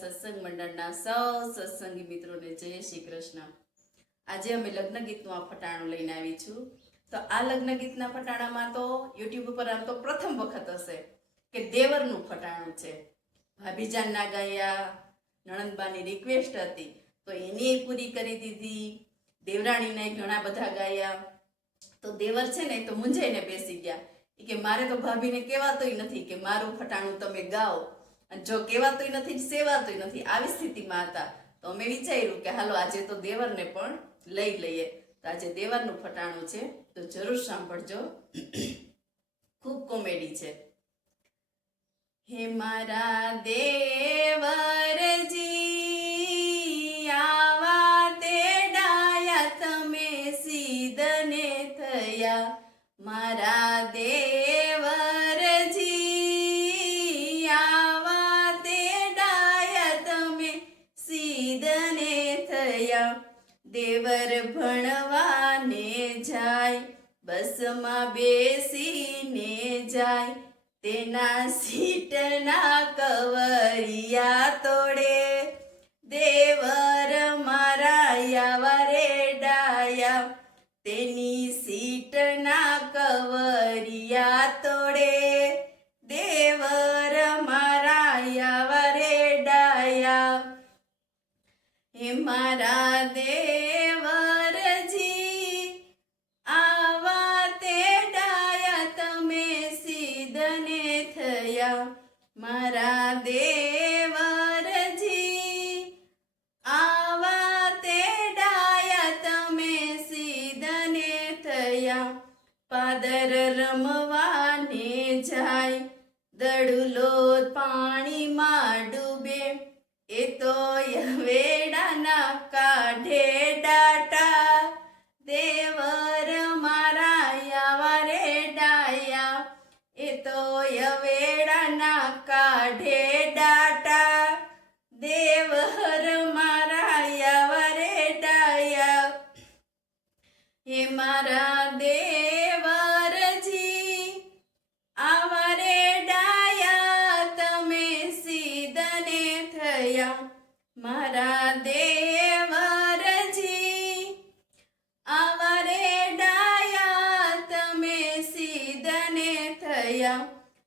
સત્સંગ મંડળના સૌ સત્સંગી મિત્રોને જય શ્રી કૃષ્ણ। આજે અમે લગ્ન ગીતનું આ ફટાણું લઈને આવી છું। તો આ લગ્ન ગીતના ફટાણામાં તો યુટ્યુબ ઉપર આમ તો પ્રથમ વખત હશે કે દેવરનું ફટાણું છે। ભાભીજાનના ગાયા, નણંદબાની રિક્વેસ્ટ હતી તો એની પૂરી કરી દીધી, દેવરાણીને ઘણા બધા ગાયા। તો દેવર છે ને તો મૂંઝાઈને બેસી ગયા કે મારે તો ભાભીને કહેવાતોય નથી કે મારું ફટાણું તમે ગાઓ, અને જો કહેવાતોય નથી સેવાતોય નથી, આવી સ્થિતિમાં હતા। તો અમે વિચાર્યું કે હાલો આજે તો દેવરને પણ લઈ લઈએ। તો આજે દેવરનું ફટાણું છે તો જરૂર સાંભળજો, ખૂબ કોમેડી છે। હે મારા દેવરજી આવા તે ડાયા તમે સીધને થયા, મારા દેવરજી આવા તે ડાયા તમે સીધને થયા। દેવર ભણવાને જાય, બસમાં બેસીને જાય, તેના સીટના કવરિયા તોડે। દેવર મારા આવા રે ડાયા, તેની સીટના કવરિયા તોડે। દેવર મારા આવા રે ડાયા, હે મારા દેવરજી આવા તે ડાયા તમે સીધને થયા, મારા દેવરજી આવા તે ડાયા તમે સીધને થયા। પાદર રમવાને જાય, દડુલો પાણીમાં ડૂબે, એ તો વેડાના કાઢે ડાટા। દેવર મારા આવા રે ડાયા, એ તો વેડાના કાઢે ડાટા। દેવર મારા આવા રે ડાયા, હે મારા દેવરજી આવા રે ડાયા તમે સીધને થયા, મારા દેવરજી આવા રે ડાયા તમે સીધને થયા।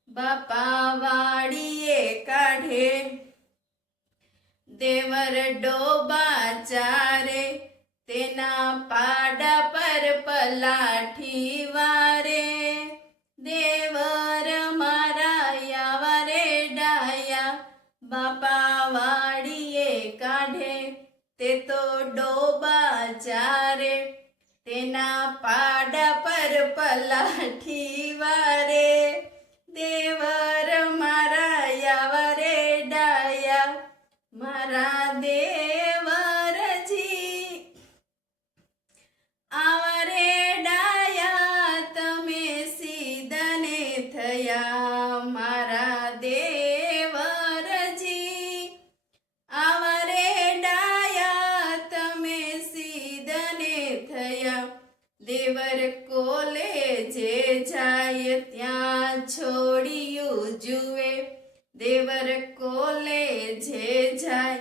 બાપા વાડીએ કાઢે, દેવર ડોબા ચારે, તેના પાડા પર પલાઠી વારે। દેવર મારા આવા રે ડાયા, બાપા વાડીએ કાઢે, તે તો ડોબા ચારે, તેના પાડા પર પલાઠી વારે। દેવર મારા આવા રે ડાયા, મારા દેવરજી આવા રે ડાયા તમે સીધને થયા, મારા દેવરજી આવા રે ડાયા તમે સીધને થયા। દેવર કોલેજે જાય ત્યાં છોડિયું જુએ, દેવર કોલેજે જાય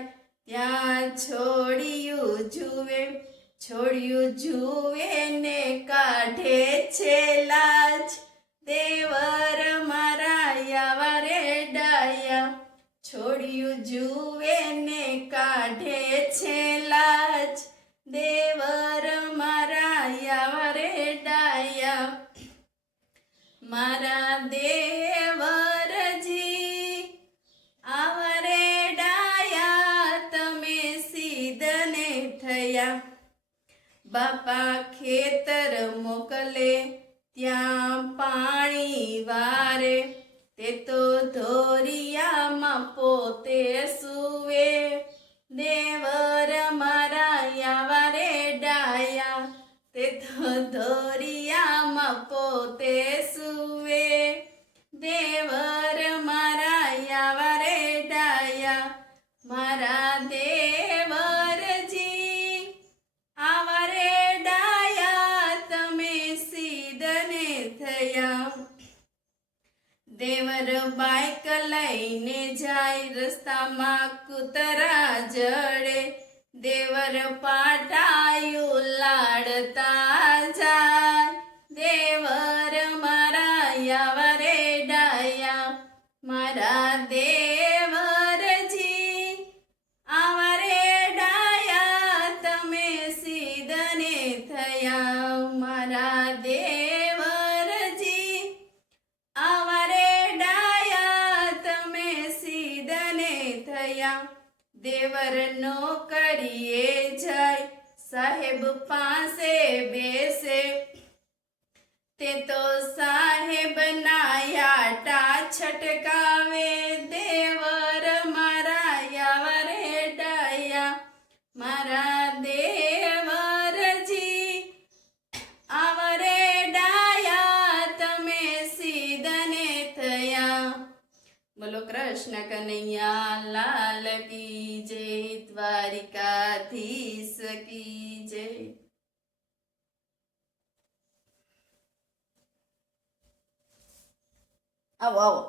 ત્યાં છોડિયું જુએ, છોડિયું જુએ ને કાઢે છે લાજ। દેવર મારા આવા રે ડાયા, છોડિયું જુએ ને કાઢે છે લાજ। દેવર મારા આવા રે ડાયા, મારા દેવરજી આવા રે ડાયા તમે સીધને થયા। બાપા ખેતર મોકલે ત્યાં પાણી વારે, તે તો ધોરિયામાં પોતે સૂવે। દેવર મારા આવા રે ડાયા, તે તો ધોરિયામાં પોતે સૂવે। દેવર મારા આવા રે ડાયા, મારા દેવરજી આવા રે ડાયા તમે સીધને થયા। દેવર બાઈક લઈને જાય, રસ્તામાં કૂતરા જડે, દેવર પાટાયું લાડતા જાય, દેવર મારા આવા રે ડાયા, મારા દેવરજી આવા રે ડાયા, તમે સીધને થયા, મારા દેવરજી આવા રે ડાયા, તમે સીધને થયા. દેવર નોકરીએ જાય, સાહેબ પાસે બેસે, તે તો સાહેબ નાયાટા છટકાવે, દેવર મારા આવા રે ડાયા, મારા દેવરજી આવા રે ડાયા, તમે સીધને થયા. બોલો કૃષ્ણ કનૈયા લાલ કી જય, દ્વારિકાધીશ કી જય. આવો આવો